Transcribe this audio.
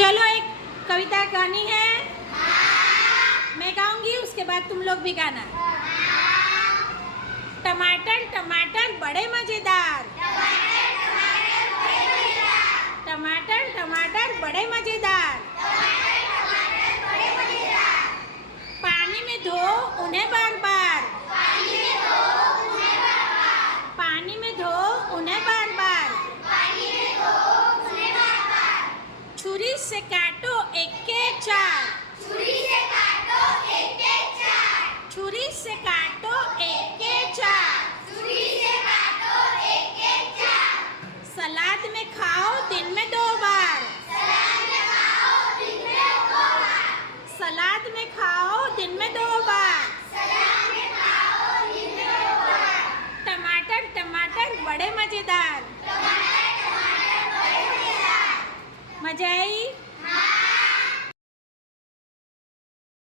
चलो एक कविता गानी है। मैं गाऊंगी, उसके बाद तुम लोग भी गाना। टमाटर टमाटर बड़े मजेदार, टमाटर टमाटर बड़े मजेदार, पानी में धो उन्हें बार बार, पानी में धो उन्हें बार बार, छुरी से काटो एक के चार, छुरी से काटो एक के चार, छुरी से काटो एक के चार, छुरी से काटो एक के चार, सलाद में खाओ दिन में 2 बार, सलाद में खाओ दिन में 2 बार, सलाद में खाओ दिन में 2 बार, सलाद में खाओ दिन में 2 बार, टमाटर टमाटर बड़े मजेदार, टमाटर टमाटर बड़े मजेदार। मजा आई?